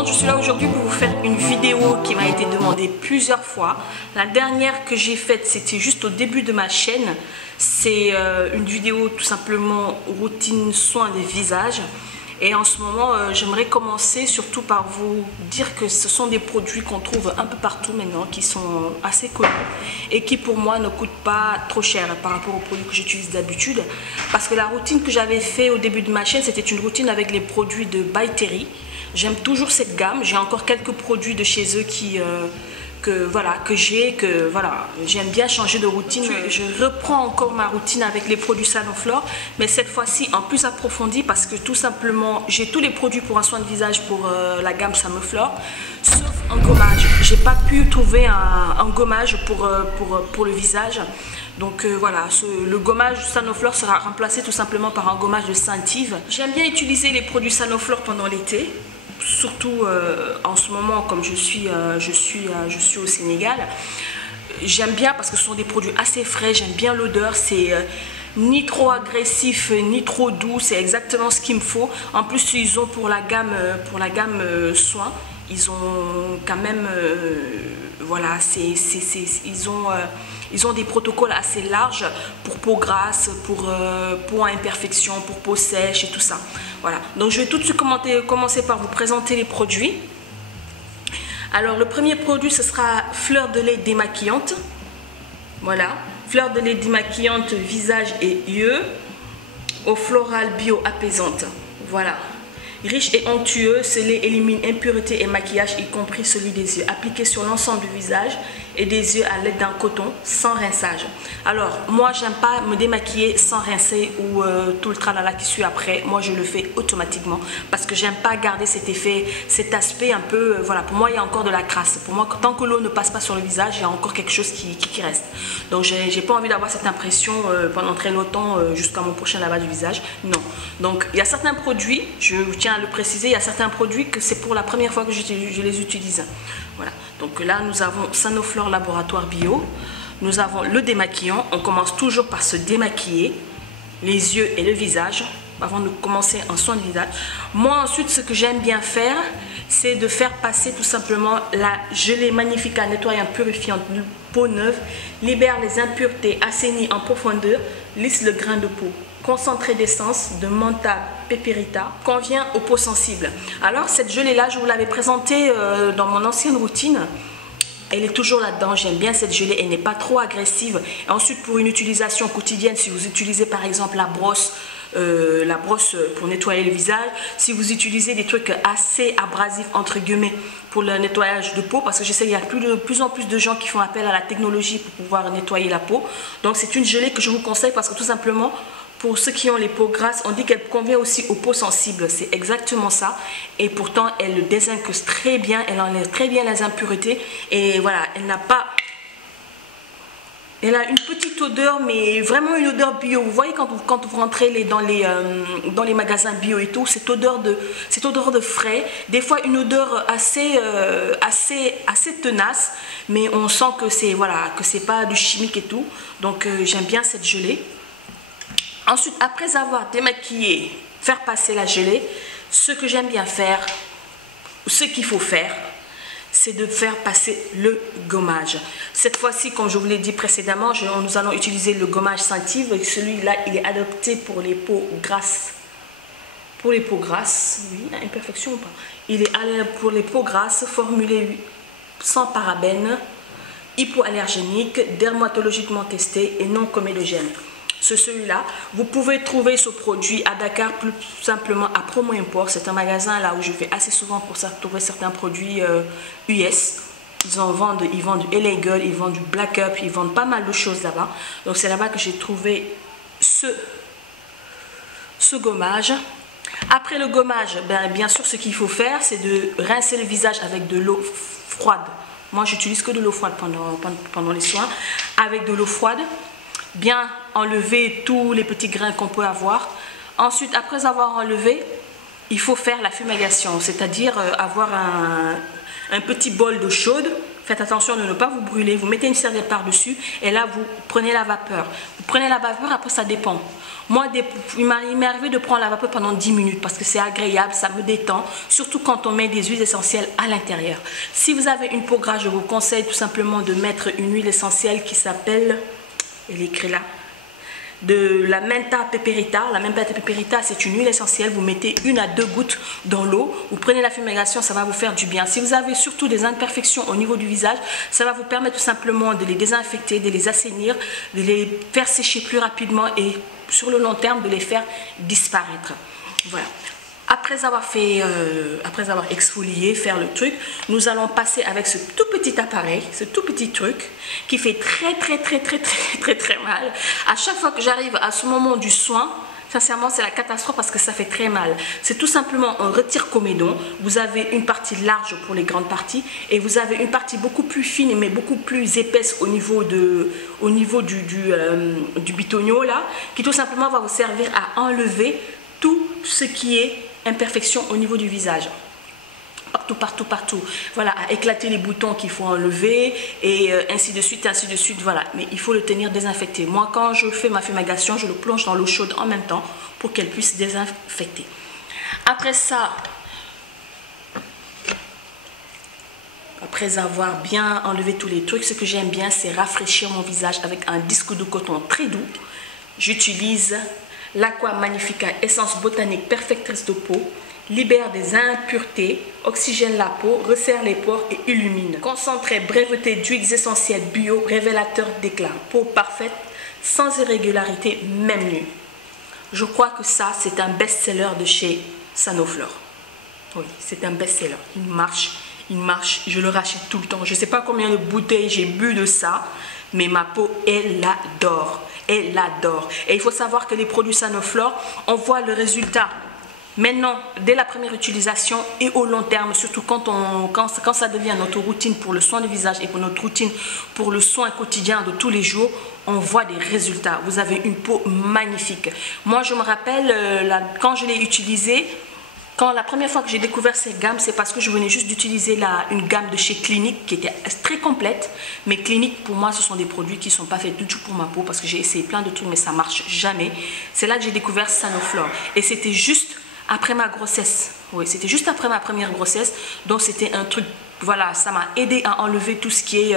monde, je suis là aujourd'hui pour vous faire une vidéo qui m'a été demandée plusieurs fois. La dernière que j'ai faite, c'était juste au début de ma chaîne. C'est une vidéo tout simplement routine soin des visages. Et en ce moment, j'aimerais commencer surtout par vous dire que ce sont des produits qu'on trouve un peu partout maintenant, qui sont assez connus et qui pour moi ne coûtent pas trop cher par rapport aux produits que j'utilise d'habitude. Parce que la routine que j'avais fait au début de ma chaîne, c'était une routine avec les produits de By Terry. J'aime toujours cette gamme. J'ai encore quelques produits de chez eux que j'aime bien changer de routine. Je reprends encore ma routine avec les produits Sanoflore, mais cette fois-ci en plus approfondi parce que tout simplement j'ai tous les produits pour un soin de visage pour la gamme Sanoflore, sauf un gommage. J'ai pas pu trouver un gommage pour le visage. Donc voilà, le gommage Sanoflore sera remplacé tout simplement par un gommage de Saint-Yves. J'aime bien utiliser les produits Sanoflore pendant l'été. Surtout en ce moment, comme je suis au Sénégal, j'aime bien parce que ce sont des produits assez frais, j'aime bien l'odeur, c'est ni trop agressif ni trop doux, c'est exactement ce qu'il me faut. En plus, ils ont pour la gamme soins, ils ont quand même voilà, ils ont des protocoles assez larges pour peau grasse, pour peau à imperfection, pour peau sèche et tout ça. Voilà. Donc je vais tout de suite commencer par vous présenter les produits. Alors le premier produit, ce sera fleur de lait démaquillante. Voilà. Fleur de lait démaquillante visage et yeux. Eau florale bio apaisante. Voilà. Riche et onctueux, ce lait élimine impuretés et maquillage, y compris celui des yeux. Appliqué sur l'ensemble du visage et des yeux à l'aide d'un coton, sans rinçage. Alors, moi, j'aime pas me démaquiller sans rincer ou tout le tralala qui suit après. Moi, je le fais automatiquement parce que j'aime pas garder cet effet, cet aspect un peu... voilà, pour moi, il y a encore de la crasse. Pour moi, tant que l'eau ne passe pas sur le visage, il y a encore quelque chose qui reste. Donc, j'ai pas envie d'avoir cette impression pendant très longtemps jusqu'à mon prochain lavage du visage. Non. Donc, il y a certains produits, je tiens à le préciser, il y a certains produits que c'est pour la première fois que je les utilise. Voilà. Donc là, nous avons Sanoflore Laboratoire Bio. Nous avons le démaquillant. On commence toujours par se démaquiller les yeux et le visage avant de commencer un soin de visage. Moi, ensuite, ce que j'aime bien faire, c'est de faire passer tout simplement la gelée Magnifica nettoyante purifiante de peau neuve, libère les impuretés, assainit en profondeur, lisse le grain de peau. Concentré d'essence de mentha pépérita convient aux peaux sensibles. Alors cette gelée là, je vous l'avais présentée dans mon ancienne routine. Elle est toujours là-dedans, j'aime bien cette gelée, elle n'est pas trop agressive. Et ensuite pour une utilisation quotidienne, si vous utilisez par exemple la brosse pour nettoyer le visage, si vous utilisez des trucs assez abrasifs entre guillemets pour le nettoyage de peau, parce que je sais qu'il y a de plus en plus de gens qui font appel à la technologie pour pouvoir nettoyer la peau. Donc c'est une gelée que je vous conseille parce que tout simplement, pour ceux qui ont les peaux grasses, on dit qu'elle convient aussi aux peaux sensibles. C'est exactement ça. Et pourtant, elle désinqueuse très bien. Elle enlève très bien les impuretés. Et voilà, elle a une petite odeur, mais vraiment une odeur bio. Vous voyez quand vous rentrez dans les magasins bio et tout, cette odeur de frais. Des fois, une odeur assez tenace. Mais on sent que c'est pas du chimique et tout. Donc, j'aime bien cette gelée. Ensuite, après avoir démaquillé, faire passer la gelée, ce que j'aime bien faire, ce qu'il faut faire, c'est de faire passer le gommage. Cette fois-ci, comme je vous l'ai dit précédemment, nous allons utiliser le gommage Saint-Yves. Celui-là, il est adapté pour les peaux grasses. Pour les peaux grasses, oui, imperfection ou pas. Il est pour les peaux grasses, formulé sans parabènes, hypoallergénique, dermatologiquement testé et non comédogène. C'est celui-là. Vous pouvez trouver ce produit à Dakar plus simplement à Promo Import. C'est un magasin là où je vais assez souvent pour trouver certains produits US. Ils vendent du LA Girl, ils vendent du Black Up, ils vendent pas mal de choses là-bas. Donc c'est là-bas que j'ai trouvé ce gommage. Après le gommage, bien sûr ce qu'il faut faire, c'est de rincer le visage avec de l'eau froide. Moi j'utilise que de l'eau froide pendant les soins. Avec de l'eau froide. Bien enlever tous les petits grains qu'on peut avoir. Ensuite, après avoir enlevé, il faut faire la fumigation, c'est-à-dire avoir un petit bol d'eau chaude, Faites attention de ne pas vous brûler. Vous mettez une serviette par-dessus et là, vous prenez la vapeur. Vous prenez la vapeur, après ça dépend. Moi, il m'est arrivé de prendre la vapeur pendant 10 minutes parce que c'est agréable, ça me détend, surtout quand on met des huiles essentielles à l'intérieur. Si vous avez une peau grasse, je vous conseille tout simplement de mettre une huile essentielle qui s'appelle, elle est écrite là, de la Mentha Peperita. La Mentha Peperita, c'est une huile essentielle. Vous mettez 1 à 2 gouttes dans l'eau. Vous prenez la fumigation, ça va vous faire du bien. Si vous avez surtout des imperfections au niveau du visage, ça va vous permettre tout simplement de les désinfecter, de les assainir, de les faire sécher plus rapidement et sur le long terme de les faire disparaître. Voilà. Après avoir exfolié, faire le truc, nous allons passer avec ce tout petit appareil, ce tout petit truc qui fait très mal. À chaque fois que j'arrive à ce moment du soin, sincèrement, c'est la catastrophe parce que ça fait très mal. C'est tout simplement un retire-comédon. Vous avez une partie large pour les grandes parties et vous avez une partie beaucoup plus fine mais beaucoup plus épaisse au niveau du bitonio là, qui tout simplement va vous servir à enlever tout ce qui est imperfection au niveau du visage. Partout. Voilà, à éclater les boutons qu'il faut enlever et ainsi de suite, voilà. Mais il faut le tenir désinfecté. Moi, quand je fais ma fumigation, je le plonge dans l'eau chaude en même temps pour qu'elle puisse désinfecter. Après ça, après avoir bien enlevé tous les trucs, ce que j'aime bien, c'est rafraîchir mon visage avec un disque de coton très doux. J'utilise l'Aqua Magnifica Essence Botanique Perfectrice de peau. Libère des impuretés, oxygène la peau, resserre les pores et illumine. Concentré breveté d'huiles essentielles bio, révélateur d'éclat. Peau parfaite, sans irrégularité, même nue. Je crois que ça, c'est un best-seller de chez Sanoflore. Oui, c'est un best-seller. Il marche, je le rachète tout le temps. Je ne sais pas combien de bouteilles j'ai bu de ça, mais ma peau, elle l'adore. Elle l'adore. Et il faut savoir que les produits Sanoflore, on voit le résultat maintenant, dès la première utilisation et au long terme, surtout quand ça devient notre routine pour le soin du visage et pour notre routine pour le soin quotidien de tous les jours, on voit des résultats. Vous avez une peau magnifique. Moi, je me rappelle, quand je l'ai utilisé, la première fois que j'ai découvert cette gamme, c'est parce que je venais juste d'utiliser une gamme de chez Clinique qui était très complète. Mais Clinique, pour moi, ce sont des produits qui ne sont pas faits du tout pour ma peau parce que j'ai essayé plein de trucs, mais ça ne marche jamais. C'est là que j'ai découvert Sanoflore. Et c'était juste après ma grossesse. Oui, c'était juste après ma première grossesse. Donc, c'était un truc, voilà, ça m'a aidé à enlever tout ce qui est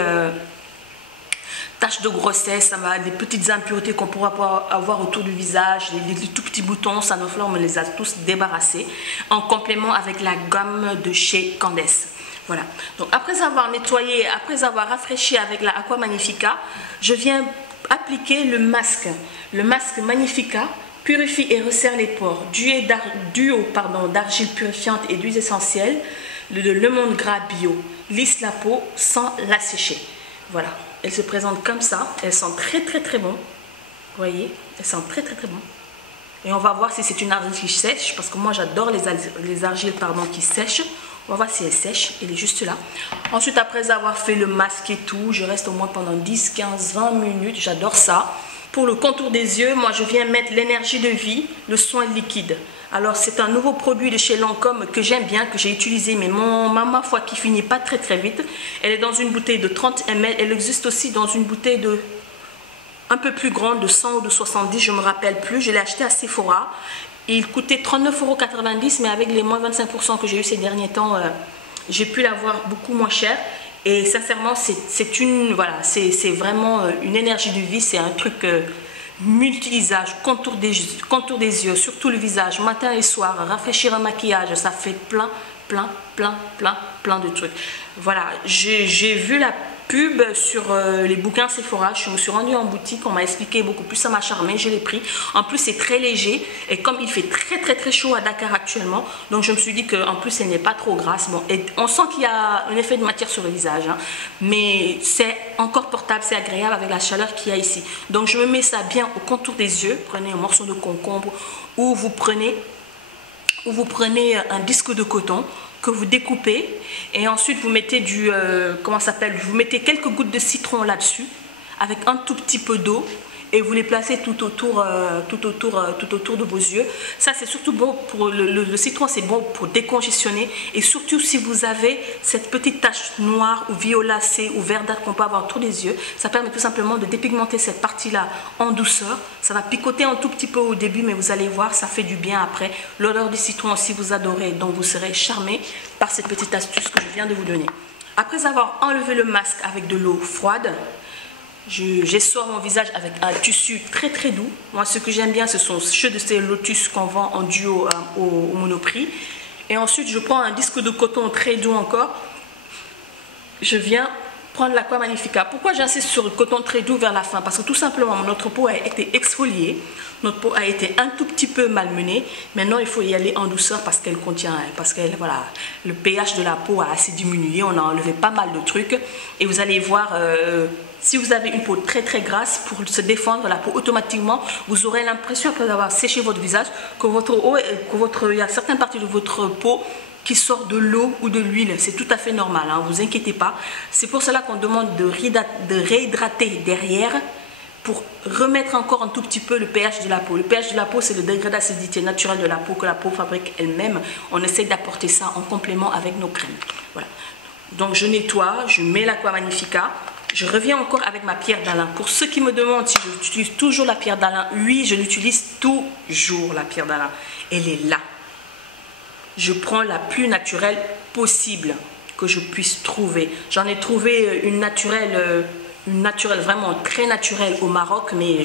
taches de grossesse, ça m'a des petites impuretés qu'on pourra pas avoir autour du visage, les tout petits boutons. Sanoflore me les a tous débarrassés en complément avec la gamme de chez Candace. Voilà. Donc, après avoir nettoyé, après avoir rafraîchi avec la Aqua Magnifica, je viens appliquer le masque. Le masque Magnifica purifie et resserre les pores. Duo d'argile purifiante et d'huile essentielle. Le Monde Gras Bio. Lisse la peau sans la sécher. Voilà. Elle se présente comme ça. Elle sent très bon. Vous voyez, elle sent très bon. Et on va voir si c'est une argile qui sèche. Parce que moi, j'adore les argiles qui sèchent. On va voir si elle sèche. Elle est juste là. Ensuite, après avoir fait le masque et tout, je reste au moins pendant 10, 15, 20 minutes. J'adore ça. Pour le contour des yeux, moi je viens mettre l'énergie de vie, le soin liquide. Alors c'est un nouveau produit de chez Lancôme que j'aime bien, que j'ai utilisé, mais ma foi qui finit pas très vite. Elle est dans une bouteille de 30 ml, elle existe aussi dans une bouteille un peu plus grande, de 100 ou de 70, je ne me rappelle plus. Je l'ai acheté à Sephora et il coûtait 39,90 €, mais avec les moins 25% que j'ai eu ces derniers temps, j'ai pu l'avoir beaucoup moins cher. Et sincèrement, c'est vraiment une énergie de vie, c'est un truc multi-usage, contour des yeux, surtout le visage, matin et soir, rafraîchir un maquillage, ça fait plein de trucs. Voilà, j'ai vu la pub sur les bouquins Sephora, je me suis rendue en boutique, on m'a expliqué beaucoup plus, ça m'a charmé, je l'ai pris. En plus c'est très léger et comme il fait très chaud à Dakar actuellement, donc je me suis dit qu'en plus elle n'est pas trop grasse. Bon, et on sent qu'il y a un effet de matière sur le visage, hein, mais c'est encore portable, c'est agréable avec la chaleur qu'il y a ici. Donc je me mets ça bien au contour des yeux, prenez un morceau de concombre ou vous prenez un disque de coton que vous découpez et ensuite vous mettez vous mettez quelques gouttes de citron là-dessus avec un tout petit peu d'eau et vous les placez tout autour de vos yeux. Ça c'est surtout bon pour le citron, c'est bon pour décongestionner, et surtout si vous avez cette petite tache noire ou violacée ou verdâtre qu'on peut avoir autour des yeux, ça permet tout simplement de dépigmenter cette partie-là en douceur. Ça va picoter un tout petit peu au début, mais vous allez voir, ça fait du bien après. L'odeur du citron aussi, vous adorez, donc vous serez charmé par cette petite astuce que je viens de vous donner. Après avoir enlevé le masque avec de l'eau froide, j'essore mon visage avec un tissu très très doux. Moi, ce que j'aime bien, ce sont ceux de ces lotus qu'on vend en duo au Monoprix. Et ensuite, je prends un disque de coton très doux encore. Je viens prendre l'Aqua Magnifica. Pourquoi j'insiste sur le coton très doux vers la fin? Parce que tout simplement, notre peau a été exfoliée, notre peau a été un tout petit peu malmenée. Maintenant, il faut y aller en douceur parce qu'elle contient, voilà, le pH de la peau a assez diminué. On a enlevé pas mal de trucs. Et vous allez voir, si vous avez une peau très très grasse, pour se défendre la peau automatiquement, vous aurez l'impression, après avoir séché votre visage, il y a certaines parties de votre peau qui sort de l'eau ou de l'huile. C'est tout à fait normal, hein, vous inquiétez pas. C'est pour cela qu'on demande de réhydrater derrière pour remettre encore un tout petit peu le pH de la peau. Le pH de la peau, c'est le degré d'acidité naturel de la peau que la peau fabrique elle-même. On essaie d'apporter ça en complément avec nos crèmes. Voilà. Donc je nettoie, je mets l'Aqua Magnifica. Je reviens encore avec ma pierre d'Alain. Pour ceux qui me demandent si j'utilise toujours la pierre d'Alain, oui, je l'utilise toujours, la pierre d'Alain. Elle est là. Je prends la plus naturelle possible que je puisse trouver. J'en ai trouvé une naturelle vraiment très naturelle au Maroc, mais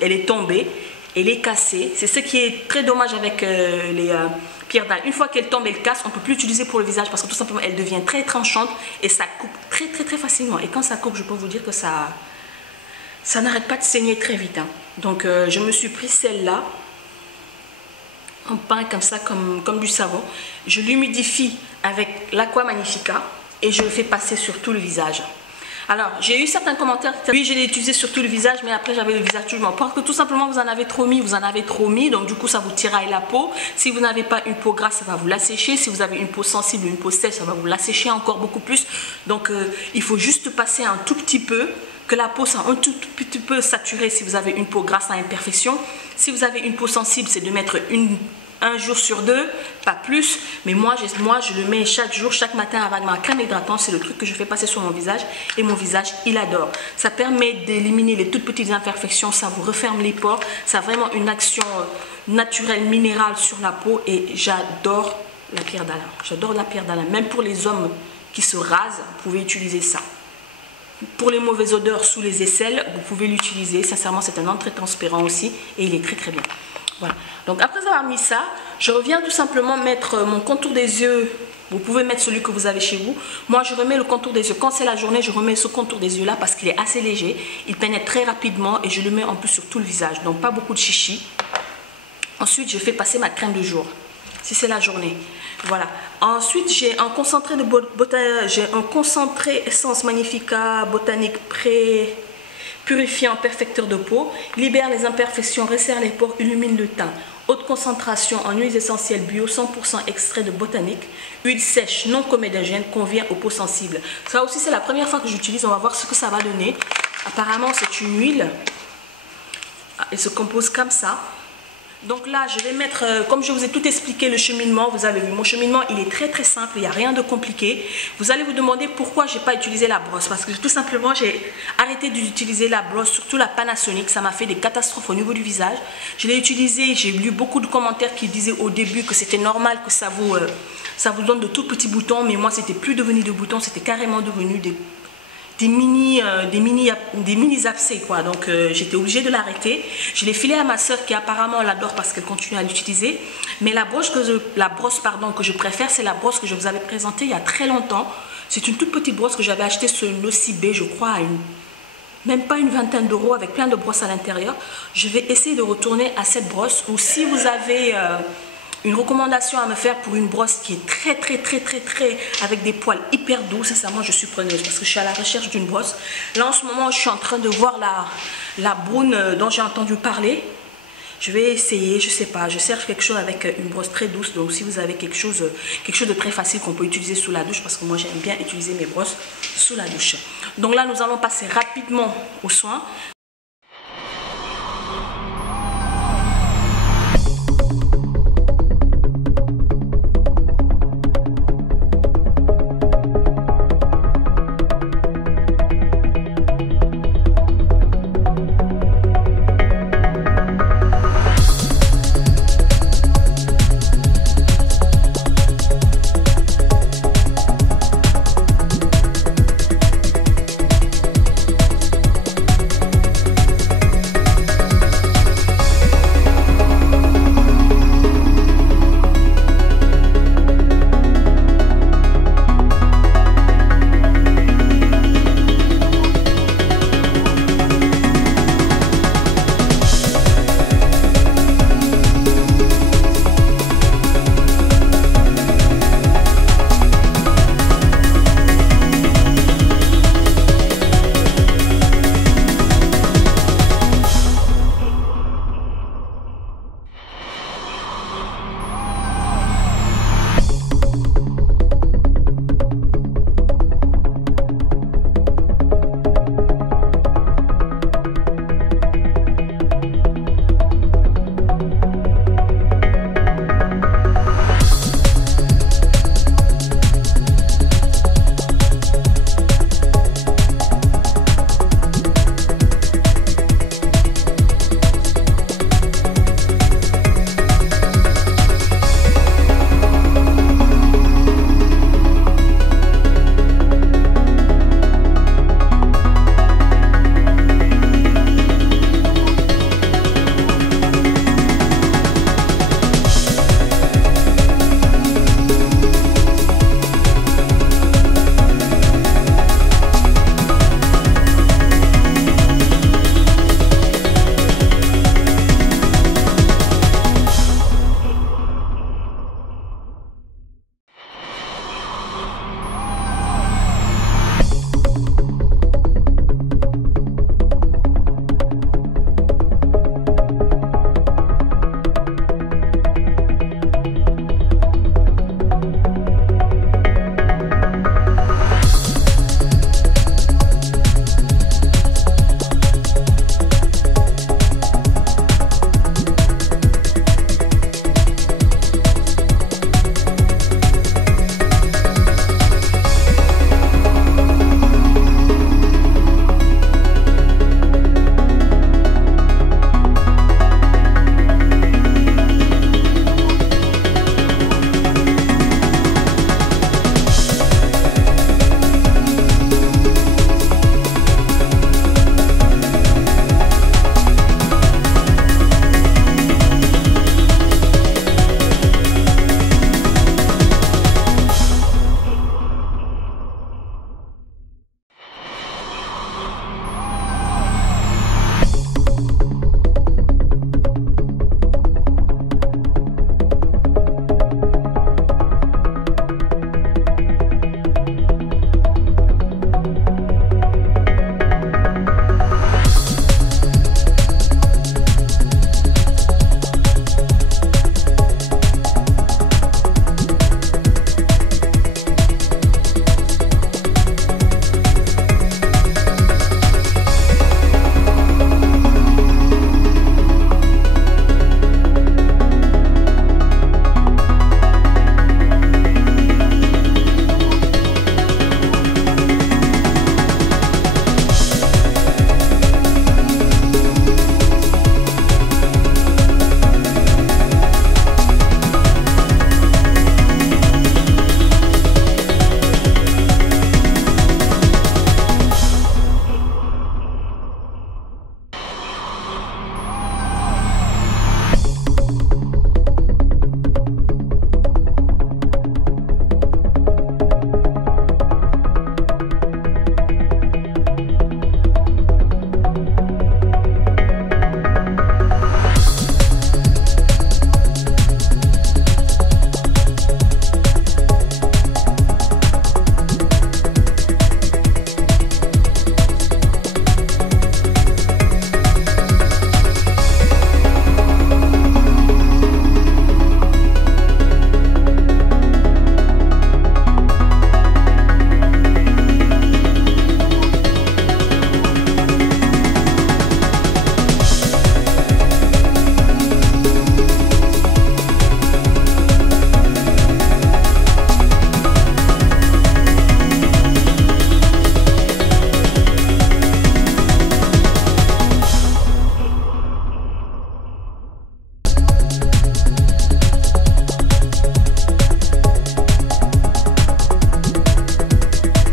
elle est tombée, elle est cassée. C'est ce qui est très dommage avec les pierres d'Alain. Une fois qu'elle tombe, elle casse, on ne peut plus l'utiliser pour le visage parce que tout simplement elle devient très tranchante et ça coupe très facilement. Et quand ça coupe, je peux vous dire que ça n'arrête pas de saigner très vite, hein. Donc je me suis pris celle-là en pain comme ça, comme du savon. Je l'humidifie avec l'Aqua Magnifica et je le fais passer sur tout le visage. Alors, j'ai eu certains commentaires, oui, je l'ai utilisé sur tout le visage, mais après j'avais le visage toujours. Parce que tout simplement, vous en avez trop mis, donc du coup, ça vous tiraille la peau. Si vous n'avez pas une peau grasse, ça va vous l'assécher. Si vous avez une peau sensible ou une peau sèche, ça va vous l'assécher encore beaucoup plus. Donc, il faut juste passer un tout petit peu, que la peau soit un tout petit peu saturée si vous avez une peau grasse à imperfection. Si vous avez une peau sensible, c'est de mettre un jour sur deux, pas plus. Mais moi, je le mets chaque jour, chaque matin avec ma crème hydratante. C'est le truc que je fais passer sur mon visage et mon visage, il adore. Ça permet d'éliminer les toutes petites imperfections, ça vous referme les pores. Ça a vraiment une action naturelle, minérale sur la peau et j'adore la pierre d'Alain. J'adore la pierre d'Alain. Même pour les hommes qui se rasent, vous pouvez utiliser ça. Pour les mauvaises odeurs sous les aisselles, vous pouvez l'utiliser. Sincèrement, c'est un entrée transparent aussi et il est très bien. Voilà. Donc après avoir mis ça, je reviens tout simplement mettre mon contour des yeux. Vous pouvez mettre celui que vous avez chez vous. Moi, je remets le contour des yeux. Quand c'est la journée, je remets ce contour des yeux là parce qu'il est assez léger. Il pénètre très rapidement et je le mets en plus sur tout le visage. Donc pas beaucoup de chichi. Ensuite, je fais passer ma crème de jour. Si c'est la journée. Voilà. Ensuite, j'ai un concentré Essence Magnifica botanique purifiant, perfecteur de peau, libère les imperfections, resserre les pores, illumine le teint. Haute concentration en huiles essentielles bio, 100% extrait de botanique, huile sèche, non comédogène, convient aux peaux sensibles. Ça aussi, c'est la première fois que j'utilise. On va voir ce que ça va donner. Apparemment, c'est une huile. Elle se compose comme ça. Donc là, je vais mettre, comme je vous ai tout expliqué, le cheminement. Vous avez vu, mon cheminement, il est très simple, il n'y a rien de compliqué. Vous allez vous demander pourquoi je n'ai pas utilisé la brosse. Parce que tout simplement, j'ai arrêté d'utiliser la brosse, surtout la Panasonic. Ça m'a fait des catastrophes au niveau du visage. Je l'ai utilisé, j'ai lu beaucoup de commentaires qui disaient au début que c'était normal que ça vous donne de tout petits boutons. Mais moi, c'était plus devenu de boutons, c'était carrément devenu des mini abcès quoi. Donc j'étais obligée de l'arrêter. Je l'ai filé à ma soeur qui apparemment l'adore parce qu'elle continue à l'utiliser. Mais la brosse que je préfère, c'est la brosse que je vous avais présentée il y a très longtemps. C'est une toute petite brosse que j'avais achetée sur une Nocibé, je crois, même pas une vingtaine d'euros avec plein de brosses à l'intérieur. Je vais essayer de retourner à cette brosse. Ou si vous avez une recommandation à me faire pour une brosse qui est très avec des poils hyper doux, sincèrement je suis preneuse parce que je suis à la recherche d'une brosse. Là en ce moment je suis en train de voir la Brune dont j'ai entendu parler. Je vais essayer, je sais pas, je cherche quelque chose avec une brosse très douce. Donc si vous avez quelque chose de très facile qu'on peut utiliser sous la douche, parce que moi j'aime bien utiliser mes brosses sous la douche. Donc là nous allons passer rapidement aux soins.